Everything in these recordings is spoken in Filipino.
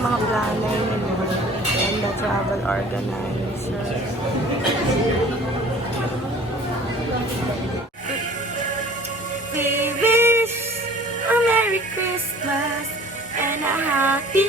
yung mga planner nila. And the travel organizer. We wish a Merry Christmas and a Happy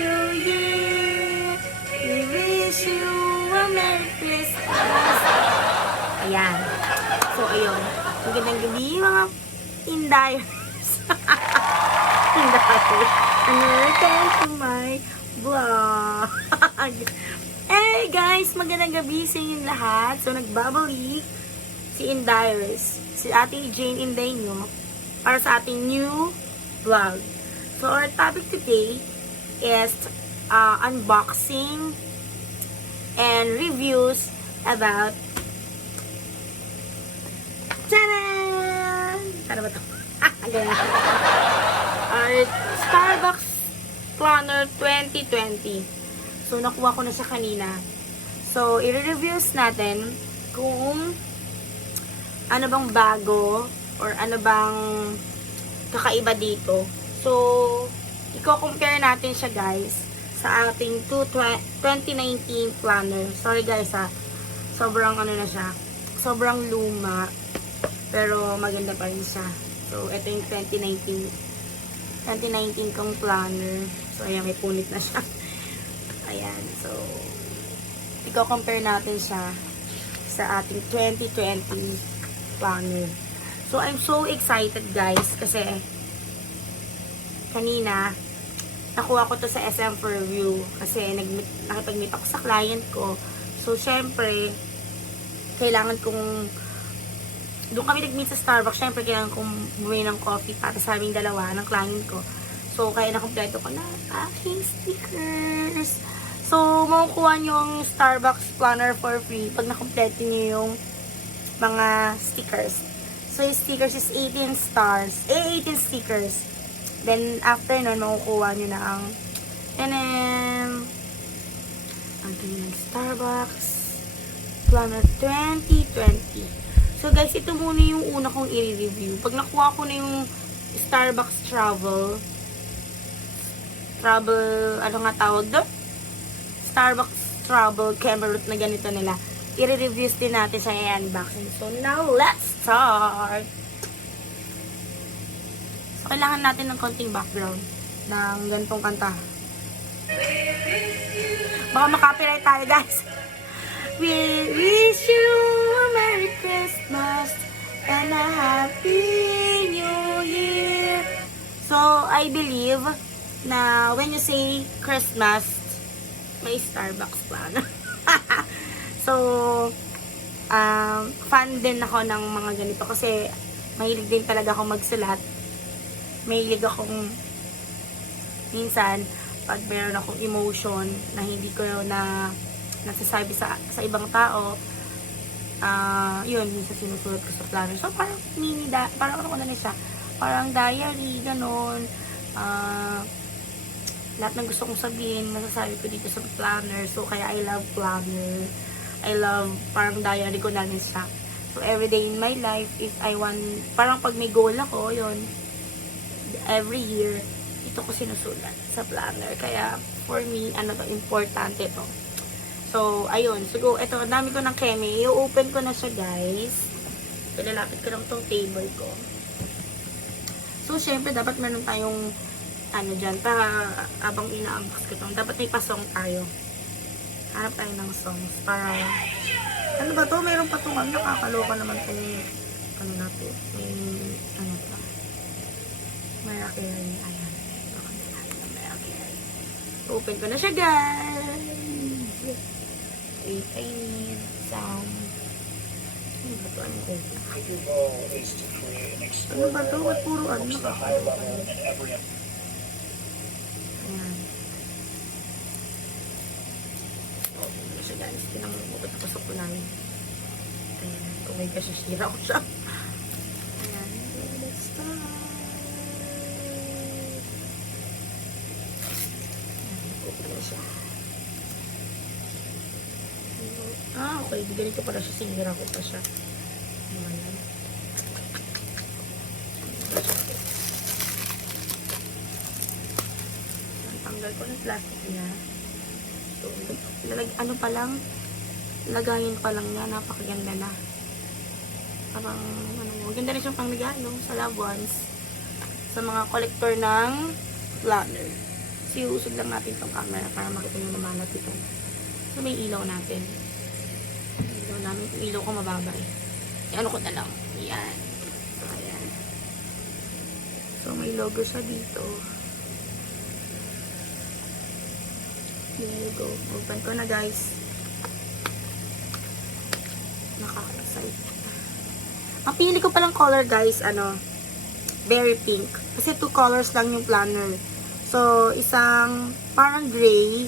New Year. We wish you a Merry Christmas. Ayan. So, ayun. Magandang gabi, mga Indayers. Indayers. And welcome to my vlog. Hey guys, magandang gabi sa inyong lahat. So, nagbabalik si Indayers, si Ate Jane Inday nyo, para sa ating new vlog. So, our topic today is unboxing and reviews about Tcharan! Sana ba ito? Our Starbucks Planner 2020. So, nakuha ko na siya kanina. So, i-reviews natin kung ano bang bago or ano bang kakaiba dito. So, i-compare natin siya guys sa ating 2019 planner. Sorry guys ha, sobrang ano na siya, sobrang luma, pero maganda pa rin siya. So, ito yung 2019 kong planner. So, ayan, may punit na siya. Ayan, so i-compare natin siya sa ating 2020 planner. So, I'm so excited guys kasi kanina nakuha ko to sa SM for review kasi nakipag-meet ako sa client ko. So, syempre kailangan kong doon kami nag-meet sa Starbucks. Syempre kailangan kong bumili ng coffee para sa aming dalawa ng client ko. So, kaya nakompleto ko na aking stickers. So, makukuha nyo yung Starbucks planner for free pag nakompleto nyo yung mga stickers. So, yung stickers is 18 stars. 18 stickers. Then, after nun, makukuha nyo na ang Starbucks Planner 2020. So, guys, ito muna yung una kong i-review. Pag nakuha ko na yung Starbucks ano nga tawag doon? Starbucks Travel Cameroon na ganito nila. I-reviews din natin sa i-unboxing. So, now, let's start! So, kailangan natin ng konting background ng ganitong kanta. Baka makapiright tayo, guys. We wish you a Merry Christmas and a Happy New Year. So, I believe na when you say Christmas, may Starbucks plan. So, fan din ako ng mga ganito kasi mahilig din talaga ako magsulat. Mahilig akong minsan pag meron akong emotion na hindi ko na nasasabi sa ibang tao, yun, minsan sinusulat ko sa planner. So, parang parang ano ko na siya, parang diary, ganon. Lahat ng gusto kong sabihin, masasabi ko dito sa planner. So, kaya I love planner. I love, parang diary ko na siya. So, every day in my life, if I want, parang pag may goal ako, yun, every year, ito ko sinusulat sa planner. Kaya, for me, importante to. So, ayun. So, ito, dami ko ng keme. I-open ko na siya, guys. Ilalapit ko lang tong table ko. So, syempre, dapat meron tayong dyan, para abang ina-unbox ko itong. Dapat may pasong tayo. Hanap tayo ng songs. Para, ano ba to? Meron pa itong, nakakaloka naman itong, natin. May, pa. Mariah Carey. Ayan. Open ko na siya, guys. Wait, I need some... Ano ba ito? Ano ba ito? Ba't puro nakakaloka? Ayan. Open na siya, guys. Pinamukot na pasok ko namin. Ayan. Kung may kasisira ko siya. Ayan. Let's start. Open na siya. Okay. Ganito pala siya. Sinira ko pa siya. Ayan. tanggal ko ng plastic niya. So, ano pa lang, lagayin pa lang niya, napakaganda na. Parang, maganda rin siyang pangregalo sa loved ones, sa mga collector ng planner. So, iusog lang natin itong camera para makita nyo naman natin. So, may ilaw natin. Ilaw namin, yung ilaw ko mababa eh. Ano ko na lang. Yan. So, ayan. So, may logo siya dito. There you go. Open ko na, guys. Nakaka-excite. Ang pili ko palang color, guys, berry pink. Kasi 2 colors lang yung planner. So, isang parang gray.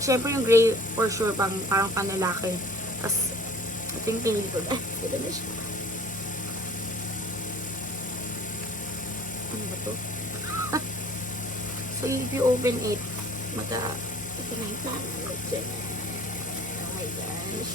Siyempre yung gray for sure, parang panlalaki. Tapos, ito yung pinili ko. Ito na siya. Ano ba to? So, if you open it, ito na yung planner. Oh my gosh.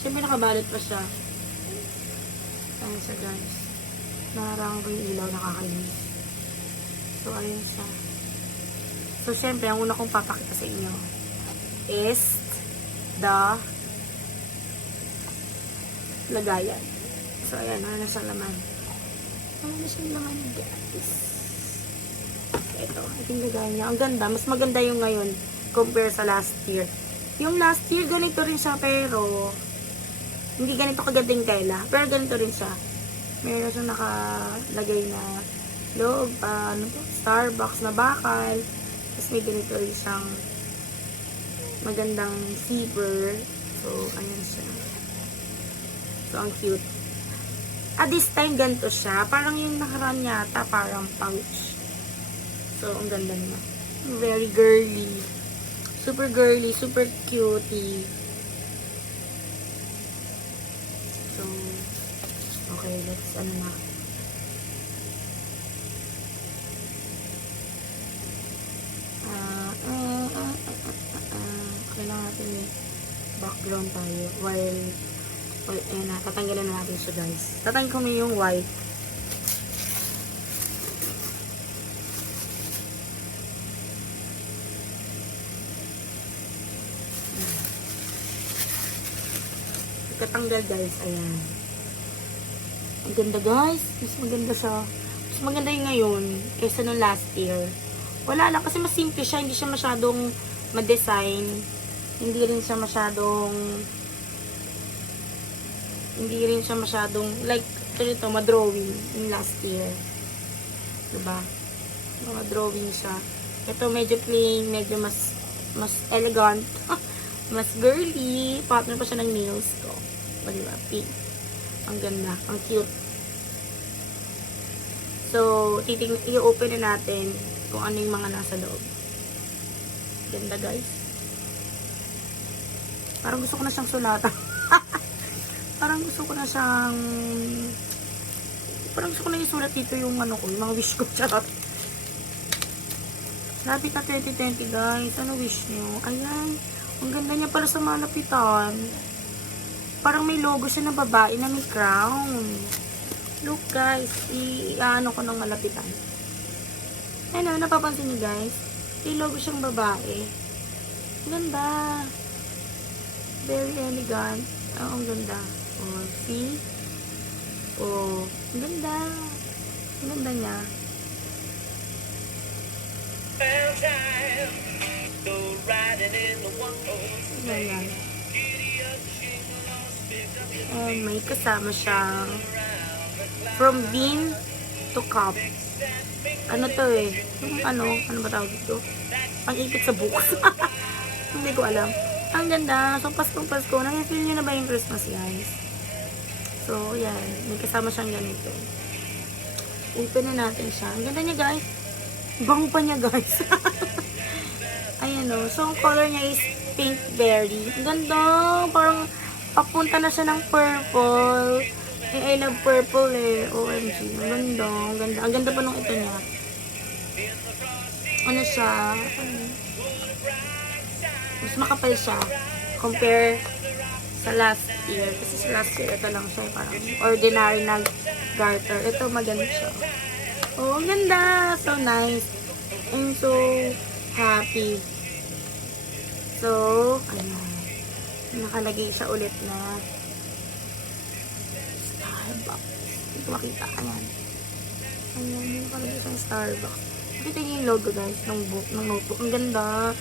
Siyempre nakabalot pa siya. Ayan siya, guys. Nararang ko yung ilaw, nakakainis. So, ayun siya. So, siyempre, ang una kong papakita sa inyo is the lagayan. So, ayan, ano na siya laman. Ano na siya laman, guys. Ito yung lagayan niya. Ang ganda. Mas maganda yung ngayon compare sa last year. Yung last year, ganito rin siya, pero hindi ganito kagandang tela. Pero ganito rin siya. Meron siyang nakalagay na loob, Starbucks na bakal. Tapos may ganito rin siyang magandang zipper. So, ayan siya. So, ang cute. At this time, ganito siya. Parang yung nakaraan yata, parang pouch. So, ang ganda naman. Very girly. Super girly, super cutie. So, okay, let's, na. Kailangan natin may background tayo while ayan na, tatanggalin na natin siya, guys. Tatanggalin ko yung white. Katanggal, guys. Ayan. Ang ganda, guys. Mas maganda siya. Mas maganda yung ngayon kaysa nung last year. Wala lang. Kasi mas simple siya. Hindi siya masyadong ma-design. Hindi rin siya masyadong like, ito, ma-drawing yung last year. Diba? Ma-drawing siya. Ito, medyo plain. Medyo mas elegant. Mas girly. Partner pa siya ng nails ko. O, diba? Pink. Ang ganda. Ang cute. So, i-open na natin kung ano yung mga nasa loob. Ganda, guys. Parang gusto ko na siyang sulatan. Parang gusto ko na isulat dito yung yung mga wish ko. Charot. Lapit na 2020, guys. Ano wish nyo? Ayan. Ang ganda niya para sa malapitan. Parang may logo siya na babae na may crown. Look, guys. I-ano ko ng malapitan. Ano, napapansin niyo, guys? May logo siyang babae. Ang ganda. Very elegant. Oh, ang ganda. Oh, see? Oh, ang ganda. Ang ganda niya. Ayan. And may kasama siyang from bean to cup. Ano to eh? Yung ano ba tawag dito? Pang-ipit sa books. Hindi ko alam. Ang ganda. So, Pasko. Nang-feel nyo na ba yung Christmas, guys? So, yan. May kasama siyang ganito. Open na natin siya. Ang ganda niya, guys. Bango pa niya, guys. Ayan o. So, ang color niya is pink berry. Ang ganda. Parang papunta na siya ng purple. I love purple eh. OMG. Ang ganda. Ang ganda. Ang ganda pa nung ito niya. Ano siya? Mas makapal siya. Compare sa last year. Kasi sa last year, ito lang siya. Parang ordinary na garter. Ito maganda siya. Oh, ang ganda. So nice. And so happy. So, ayan. Nakalagay siya ulit na Starbucks. Hindi ko makita. Ayan. Ayan, yung nakalagay siyang Starbucks. Nakita niyo yung logo guys ng book, ng notebook. Ang ganda.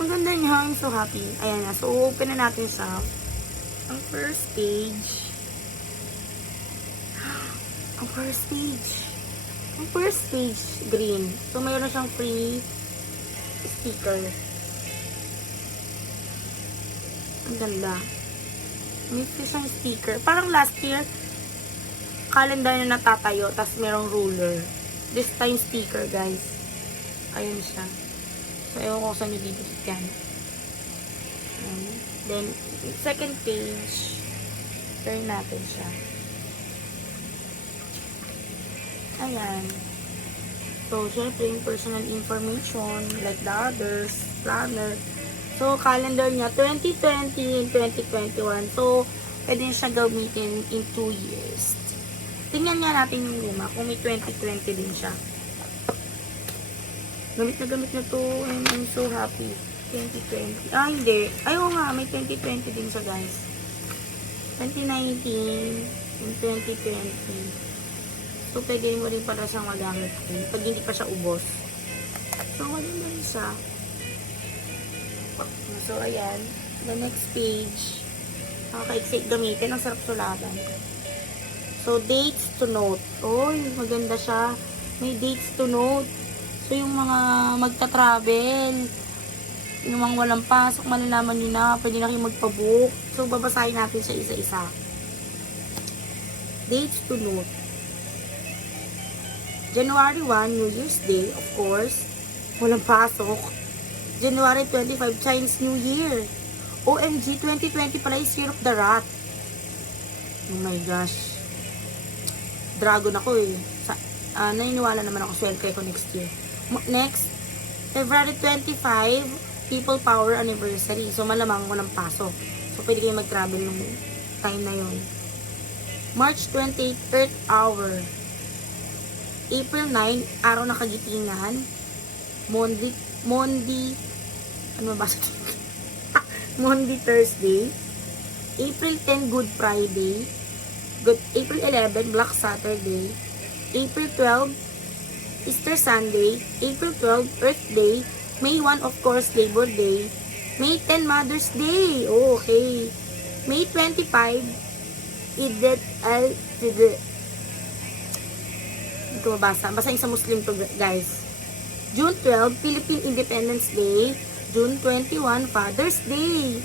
Ang ganda niya. I'm so happy. Ayan na. So, open na natin siya. Ang first page. Ang first page. Ang first page, green. So, mayroon siyang free sticker. Ang ganda. May free siyang sticker. Parang last year, calendar na natatayo, tapos merong ruler. This time sticker, guys. Ayun siya. So, ewan ko saan nyo dito yan. Then, second page, turn natin siya. Ayan. So, syempre, yung personal information, like the others, planner. So, calendar niya, 2020 and 2021. So, pwede siya gamitin in 2 years. Tingnan nga natin yung luma, kung may 2020 din siya. Gamit na to, and I'm so happy. 2020. Ah, hindi. Ayaw nga, may 2020 din siya, guys. 2019 and 2020. So, pwede mo rin pala siyang magamit pag hindi pa siya ubos. So, wala na rin siya. So, ayan. The next page. Nakaka-excite gamitin. Ang sarap sulatan. So, dates to note. Oy, maganda siya. May dates to note. So, yung mga magta-travel, yung mga walang pasok, malalaman nyo na. Pwede na kayo magpabook. So, babasahin natin siya isa-isa. Dates to note. January 1, New Year's Day, of course. Walang pasok. January 25, Chinese New Year. OMG, 2020 pala is Year of the Rat. Oh my gosh. Dragon ako eh. Naniniwala naman ako, swerte ko next year. Next, February 25, People Power Anniversary. So, malamang walang pasok. So, pwede kayo mag-travel nung time na yun. March 28, Earth Hour. April 9, Araw ng Kagitingan. Monday, ano ba? Monday, Thursday. April 10, Good Friday. April 11, Black Saturday. April 12, Easter Sunday. April 12, Earth Day. May 1, of course, Labor Day. May 10, Mother's Day. Oh, okay. May 25, Eid al-Fitr. Ito mabasa. Basahin sa Muslim to, guys. June 12, Philippine Independence Day. June 21, Father's Day.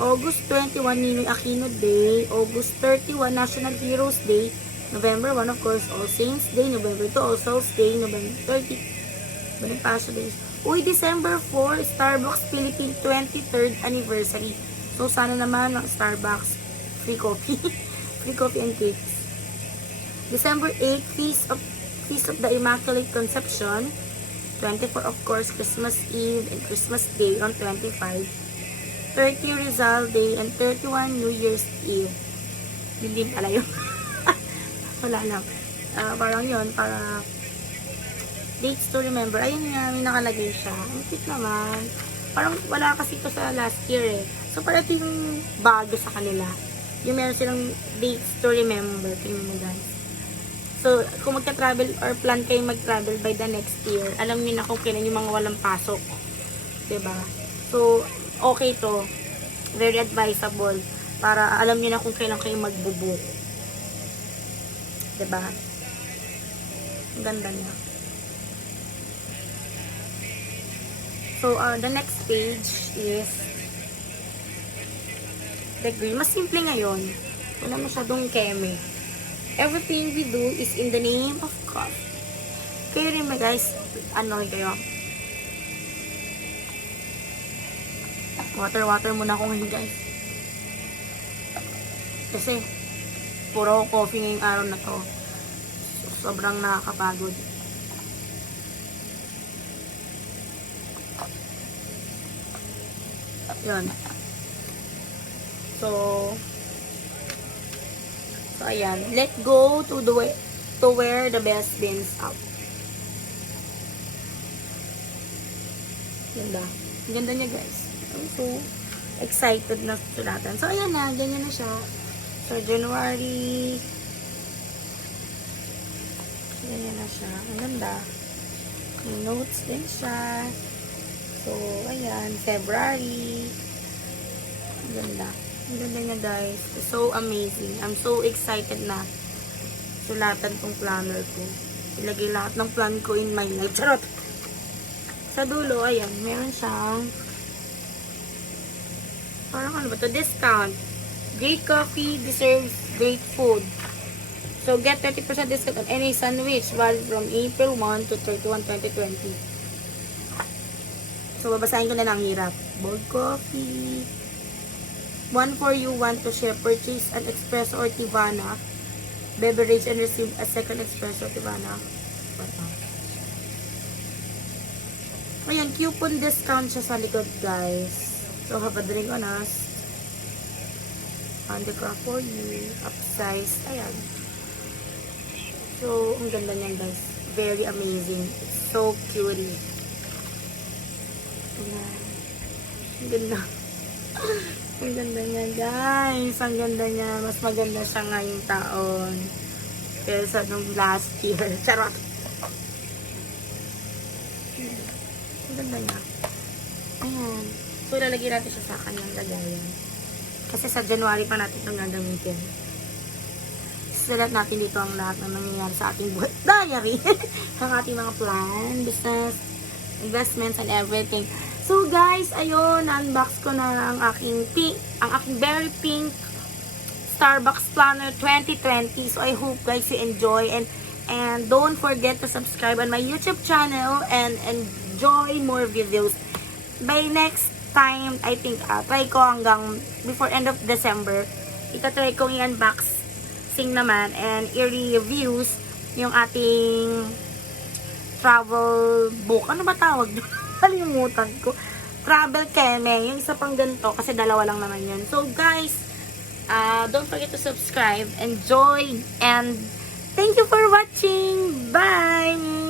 August 21, Ninoy Aquino Day. August 31, National Heroes Day. November 1, of course, All Saints Day. November 2, All Souls Day. November 30, Bonifacio Day. Uy, December 4, Starbucks Philippine 23rd Anniversary. So, sana naman ng Starbucks free coffee. Free coffee and cakes. December 8, Feast of the Immaculate Conception. 24, of course, Christmas Eve and Christmas Day on 25. 30, Rizal Day, and 31, New Year's Eve. Yun din pala yun. Wala lang. Parang yun, para dates to remember. Ayun nga, may nakalagay siya. Ang cute naman. Parang wala kasi ito sa last year eh. So, parang ito yung bago sa kanila. Yung meron silang dates to remember. Tingnan mo guys. So, kung magka-travel or plan kayo mag-travel by the next year, alam niyo na kung kailan yung mga walang pasok. Diba? So, okay to. Very advisable. Para alam niyo na kung kailan kayo magbubook. Diba? Ang ganda niya. So, the next page is the green. Mas simple ngayon. Wala masyadong keme. Everything we do is in the name of God. Kayo rin ba guys? Ano kayo? Water muna ako ngayon guys. Kasi, puro coffee ngayong araw na to. Sobrang nakakapagod. Yun. So, ayan. Let go to where the best bins up. Ganda. Ang ganda niya, guys. I'm so excited na sulatan. So, ayan na. Ganyan na siya. So, January. Ganyan na siya. Ang ganda. May notes din siya. So, ayan. February. Ang ganda. Ang ganda niya, guys. So amazing. I'm so excited na sulatan tong planner ko. Ilagay lahat ng plan ko in my life. Charot! Sa dulo, ayan. Meron siyang parang ano ba to? Discount. Great coffee deserves great food. So, get 30% discount on any sandwich valid from April 1 to 31, 2020. So, babasahin ko na ng hirap. Bold coffee. One for you want to share. Purchase an espresso or Tivana beverage and receive a second espresso Tivana. Ayan, coupon discount siya sa likod, guys. So, have a drink on us. Handicraft for you. Upsize. Ayan. So, ang ganda niyan, guys. Very amazing. It's so cutie. Ayan. Ang ganda. Ang ganda niya, guys. Ang ganda niya. Mas maganda siya ngayong taon. Kaysa nung last year. Charot. Ang ganda niya. Ayan. So, lalagyan natin siya sa kanyang lagayan. Kasi sa January pa natin itong gagamitin. Sulat natin dito ang lahat ng nangyayari sa ating buhay. Diary! Ang ating mga plan, business, investments, and everything. So, guys, ayun, unbox ko na ang aking very pink Starbucks Planner 2020. So, I hope guys you enjoy and don't forget to subscribe on my YouTube channel and enjoy more videos. By next time, I think, try ko hanggang before end of December. Itatry ko i-unboxing naman and i-reviews yung ating travel book. Ano ba tawag doon? Kalimutan ko. Travel Keme. Yung isa pang ganito kasi dalawa lang naman yun. So guys, don't forget to subscribe, enjoy, and thank you for watching. Bye!